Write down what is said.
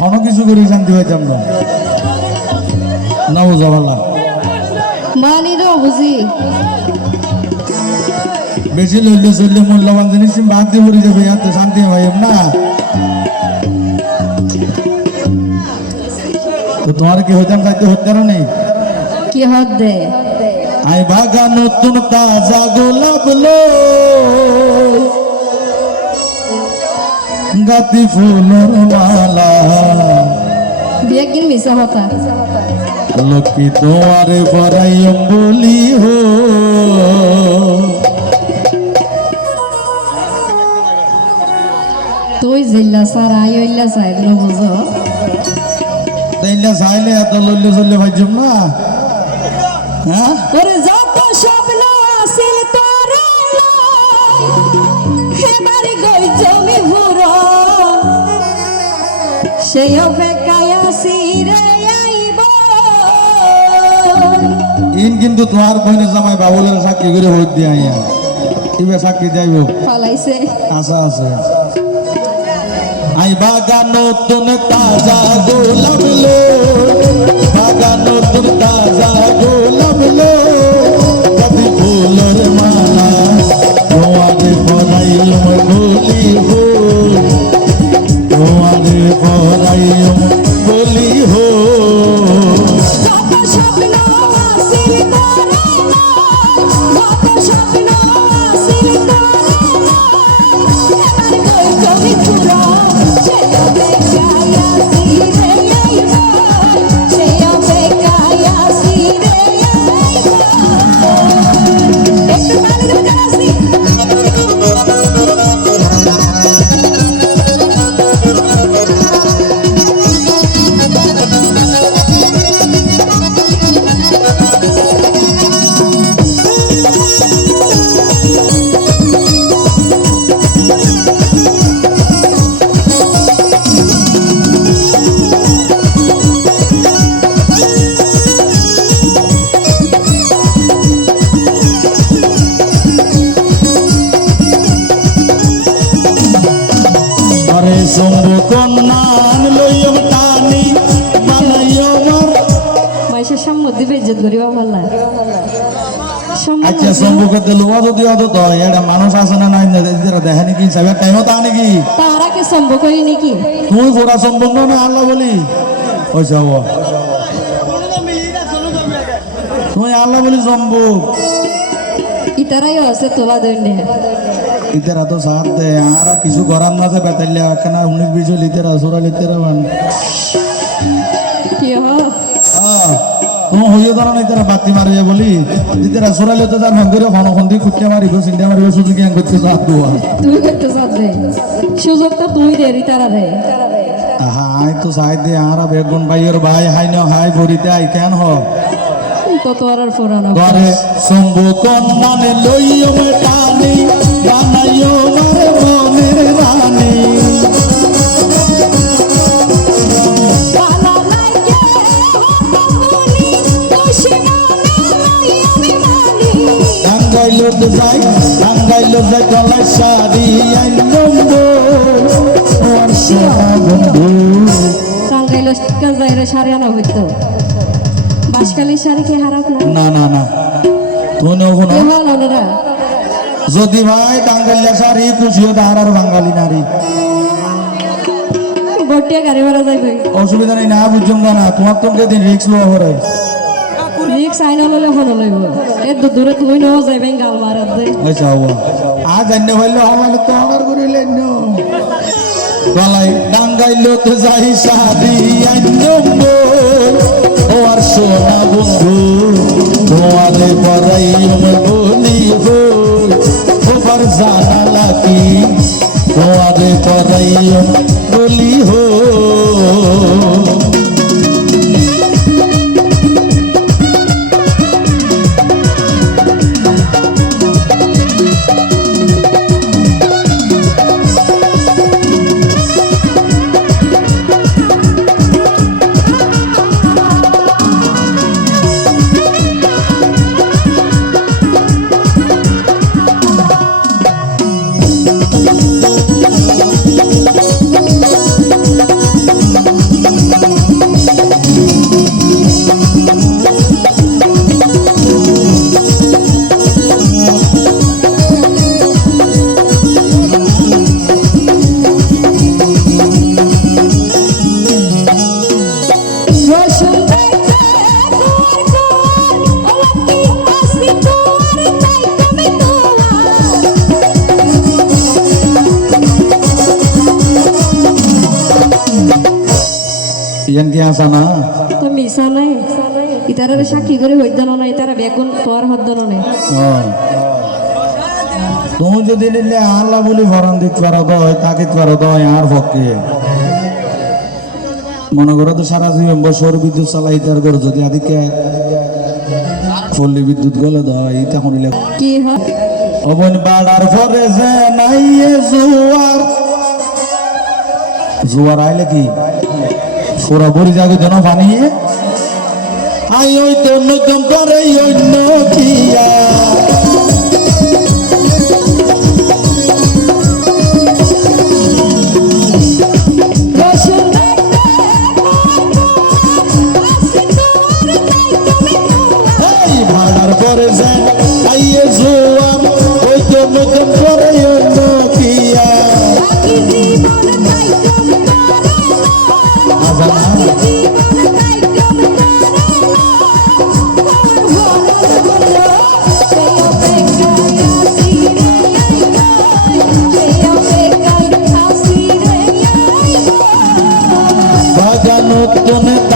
কোনো কিছু করে শান্তি পাইতাম না না বুঝা ভালো মানি র বুঝি বেশি লইলে চললে মূল্যবান জিনিস বাদ দিয়ে পড়ে যাবে এত শান্তি পাইম না তো তোমার কি হইতাম চাইতে হতে নেই কি হদ দে আই বাগা নতুন তাজা গোলাপ লো গাতি ফুলের মালা বিয়ে কিন মিশা হতা লক্ষ্মী তোমারে পরাইম বলি হো তুই জিল্লা সার আই হইলা সাইড ন বুঝো তাইলে চাইলে এত লইলে চললে ভাইজম না হ্যাঁ ওরে যত স্বপ্ন আসিল তোরে এবার গই জমি ভুরো সেই অপেক্ষায় আসি রে আইব ইন কিন্তু তোমার বোনের জামাই বাবুলের সাক্ষী করে ভোট দিয়ে আইয়া এবার সাক্ষী যাইব পালাইছে আশা আছে আই বাগা নতুন তাজা গোলাপ লো বাগা নতুন তাজা গোলাপ লো কবি ফুলের মালা তোমারে পরাইম বলি হো তোমারে পরাইম বলি হো যত স্বপ্ন আসিল তোরে যত স্বপ্ন আসিল তোরে এবার গই জমি ভুরো সেই অপেক্ষায় আসি রে আইব সেই অপেক্ষায় আসি রে আইব একটু পানি দরকার আসি আরে শম্ভু কন্যান লইম টানি বানাইও মার মাইশের সামনে দিবে ইজ্জত করিবা ভাল্লা আচ্ছা শম্ভুকে দিলুয়া যদি অত তো এটা মানুষ আছে না নাই দেখেনি কি সাহেব টাইমও তা নাকি তারা কি সম্ভব করি নাকি তুই পুরা সম্পূর্ণ না আল্লাহ বলি ওই যাব তুই আল্লাহ বলি শম্ভু ইতারাই আছে তোলা দৈন্যে ইতেরা তো সাথ দে আর কিছু করার না যে বেতাইলে কেন 19-20 লিটার আসরা লিটার মান কি হ তুমি হইও ধরা নাই তারা বাতি মারিয়ে বলি লিটার আসরা লিতে তার ভঙ্গরে ঘনখন্দি কুটিয়া মারিব চিন্তা মারিব সুযোগ জ্ঞান করতে সাথ দুয়া তুই করতে সাথে সুযোগ তো তুই দে রিতারা দে হাই তো সাই দে আর বেগুন ভাইয়ের ভাই হাই ন হাই ভরিতে আই কেন হ তো তোর আর পুরানো ঘরে শম্ভু কন্যানে লইও মে টানি বানাইও মারে মনের রানী পালা লাগে হতবুনি খুশি মনে আমি মানি টাঙ্গাইলো যাই গলায় শাড়ি আইনম্বো ওর সোনা বন্ধু টাঙ্গাইলো কাজাইরে শাড়ি আনা হইতো বাসকালি শাড়ি কি হারাপ না না না তুমি ওখানে এ হল ওনারা যদি ভাই টাঙ্গাইলা শাড়ি কুচিও তাহার আর বাঙালি নারী বটিয়া গাড়ি ভাড়া যাইবে অসুবিধা নেই না বুঝুম না তোমার তোকে দিন রিক্স লওয়া করে রিক্স আইন ললে হন লইব এ দূরে তুই ন যাইবে গাল মারাত দে আচ্ছা হবো আজ অন্য হইলে আমার তো অর্ডার করিলেন গলাই টাঙ্গাইলো তো যাই শাড়ি আইনম্বো ওর সোনা বন্ধু তোমারে পরাইম বলি হো ওবার জানালা কি তোমারে পরাইম বলি হো ইয়ান কি আসা না তো মিশা নাই ইতারা সাক্ষী করে হইতো না ইতারা বেগুন তোর হদ্দ নাই তুমি যদি নিলে আল্লাহ বলি ভরণ দিতে পারো দয় তাকে পারো দয় আর পক্ষে মনে করো তো সারা জীবন বছর বিদ্যুৎ চালাই তার ঘর যদি আদিকে পল্লী বিদ্যুৎ গলে দয় তখন কি হয় অবন বাড়ার পরে যে নাইয়ে জোয়ার জোয়ার আইলে কি পুরা বড়ি যাবে যেন বানিয়ে আই ওই তো নতুন করে অন্য কিয়া ভাড়ার পরে যে আইয়ে জোয়ার ওই তো নতুন করে অন্য কিয়া বাগানো তনে